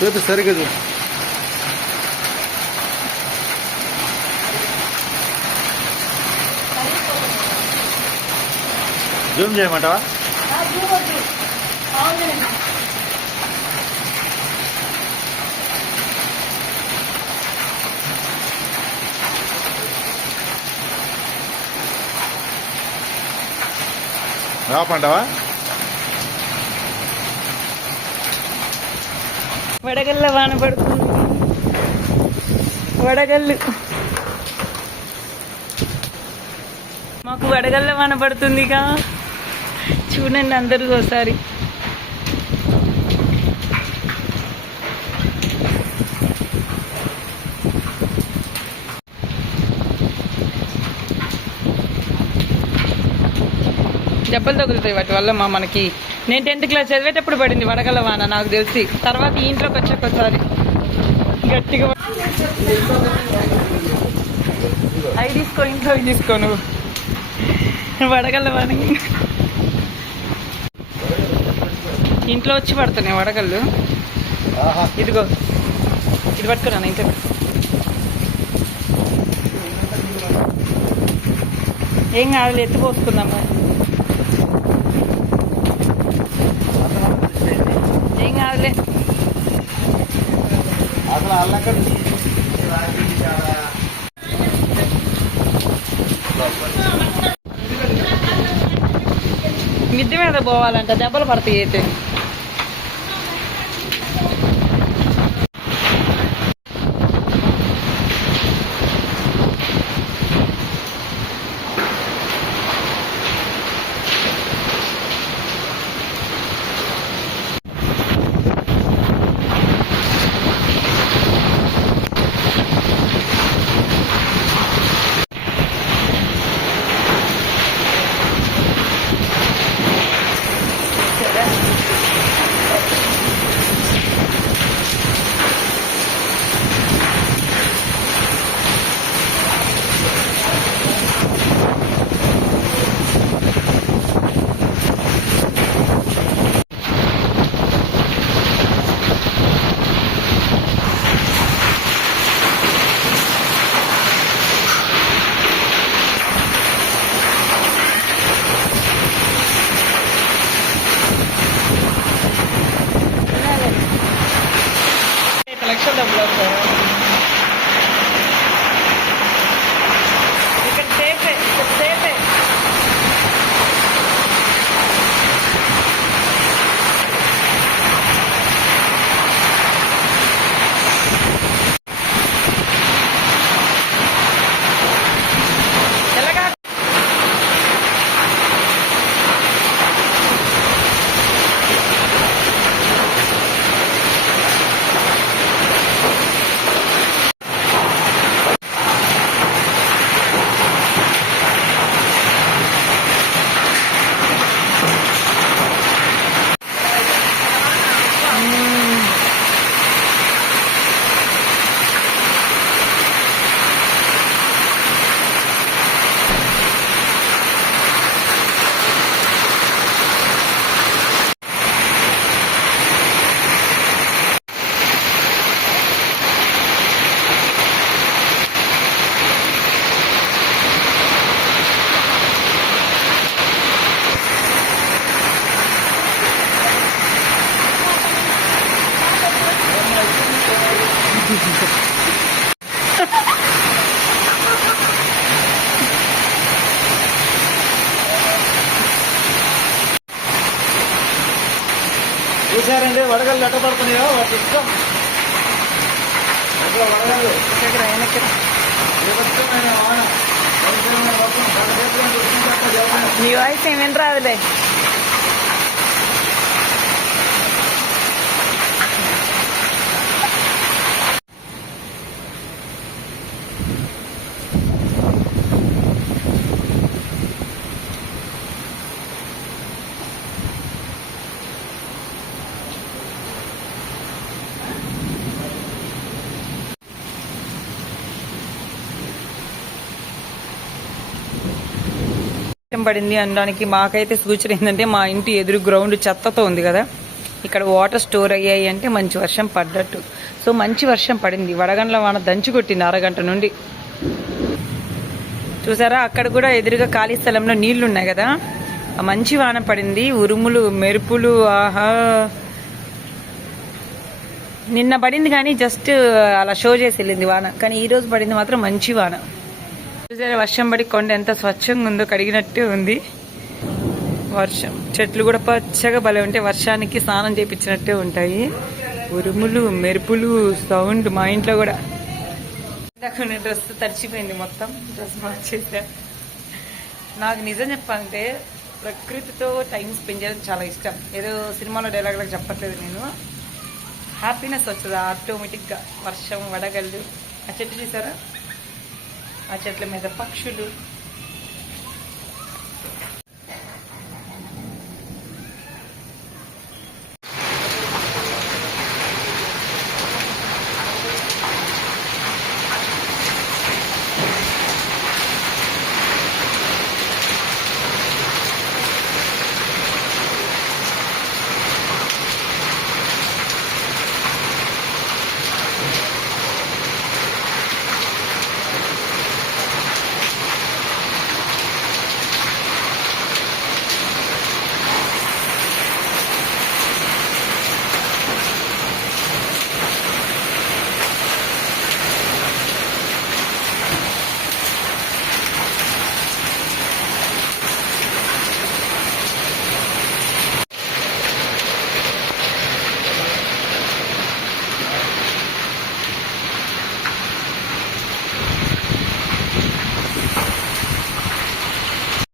చూపి సరిగ్గా చూపి. జూమ్ చేయమంటావా? రాపంటావా? వడగల్ల వాన పడుతుంది. వడగల్లు మాకు వడగల్ల వాన పడుతుందిగా. చూడండి అందరూ ఒకసారి. దెబ్బలు తగులుతాయి వాటి వల్ల మా మనకి నేను టెన్త్ క్లాస్ చదివేటప్పుడు పడింది వడగల వాన నాకు తెలిసి. తర్వాత ఈ ఇంట్లోకి వచ్చాక ఒకసారి గట్టిగా అవి తీసుకో ఇంట్లో తీసుకో నువ్వు. వడగల్ల వాన. ఇంట్లో వచ్చి పడుతున్నాయి వడగళ్ళు. ఇదిగో ఇది పట్టుకున్నాను ఇంకా ఏం కాదు ఎత్తి పోసుకుందాము ఏం కాదులే మిద్దె మీద పోవాలంట దెబ్బలు పడతాయి అయితే. 来看不了头。వాన? విపరీతమైన వర్షం గంటసేపులో దొరికింది తప్ప జరగలేదు. నీ వాయిస్ ఏమేమి రాదులే. పడింది అనడానికి మాకైతే సూచన ఏంటంటే మా ఇంటి ఎదురు గ్రౌండ్ చెత్తతో ఉంది కదా. ఇక్కడ వాటర్ స్టోర్ అయ్యాయి అంటే మంచి వర్షం పడ్డట్టు. సో మంచి వర్షం పడింది. వడగండ్ల వాన దంచి కొట్టింది అరగంట నుండి. చూసారా? అక్కడ కూడా ఎదురుగా ఖాళీ స్థలంలో నీళ్ళు ఉన్నాయి కదా. మంచి వాన పడింది. ఉరుములు మెరుపులు ఆహా. నిన్న పడింది కానీ జస్ట్ అలా షో చేసి వెళ్ళింది వాన. కానీ ఈరోజు పడింది మాత్రం మంచి వాన. చూసారా వర్షం పడి కొండ ఎంత స్వచ్ఛంగా ఉందో కడిగినట్టే ఉంది. వర్షం చెట్లు కూడా పచ్చగా భలే ఉంటాయి వర్షానికి స్నానం చేపించినట్టే ఉంటాయి. ఉరుములు మెరుపులు సౌండ్ మా ఇంట్లో కూడా. ఇందాక డ్రెస్ తడిచిపోయింది మొత్తం డ్రెస్ మార్చేసా. నాకు నిజం చెప్పాలంటే ప్రకృతితో టైం స్పెండ్ చేయడం చాలా ఇష్టం. ఏదో సినిమాలో డైలాగ్లకు చెప్పట్లేదు నేను. హ్యాపీనెస్ వస్తుంది ఆటోమేటిక్గా వర్షం వడగళ్ళు. ఆ చెట్టు చూసారా? ఆ చెట్ల మీద పక్షులు